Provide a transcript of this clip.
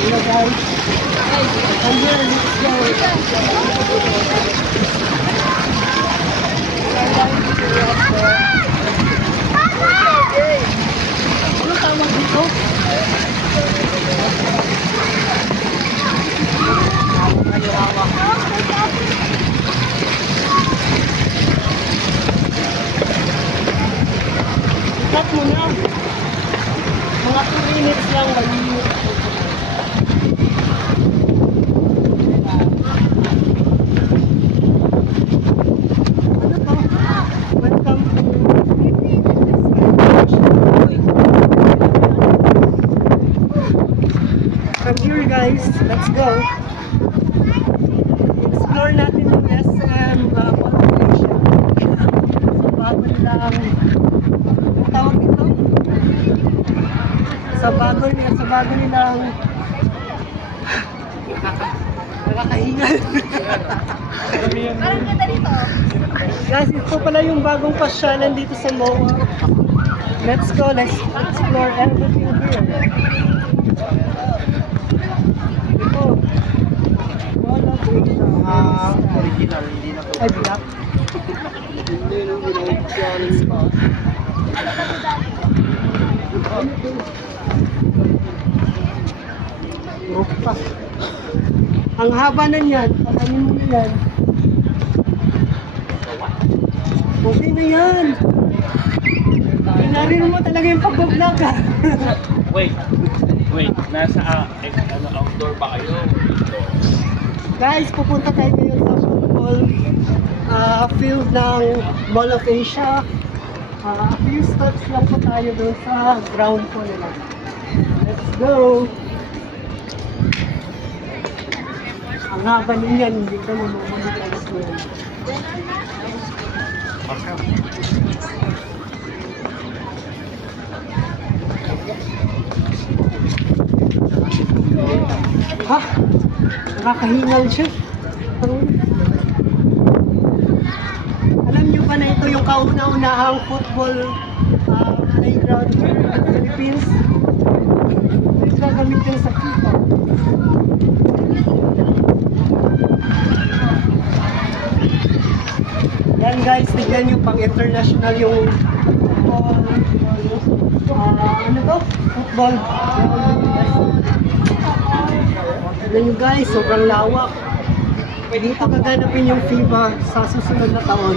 Hello guys. I'm here. Ano tawag dito? Ikat mo na. Mga 2 minutes lang, malinis. Ano to? Welcome to... From here guys, let's go. Explore natin yung SM Polynesian. So bago nilang... Ang tawag dito? Sa bago nilang nakakahingal. Parang ganda dito. Guys, ito pala yung bagong pasyalan dito sa MOA. Let's go, let's explore everything here. Ito. Wala po ito. Original, hindi na po. Ay, black. Hindi nung ginagawa pa. Rupa. Ang haba na niyan, patayin mo na yan. Okay na yan. Inarin mo talaga yung pag-vlog ha. Wait, nasa outdoor ba kayo? Guys, pupunta tayo ngayon sa football field ng Mall of Asia. A few steps lang po tayo doon sa ground po nila. Let's go! Ang haba niyan, hindi ka mamamalitas mo yan. Ha? Nakakahingal siya. Alam niyo ba na ito yung kauna-unahang football playground sa Philippines? Ito gagamit yung sa FIFA. Yan guys, tignan nyo pang international yung ano to? Football. Tignan nyo guys, sobrang lawak. Dito gaganapin yung FIFA sa susunod na taon.